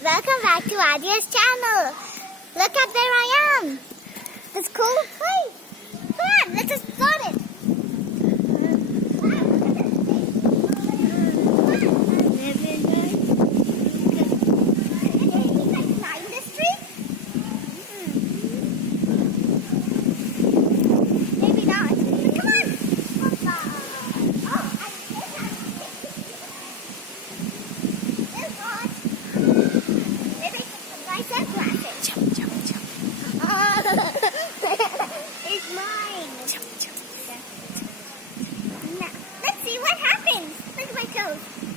Welcome back to Adia's channel. Look at where I am. It's cool. Hey, come on, let's explore it. Maybe not. Come on. It's mine. Now, let's see what happens. Look at my toes.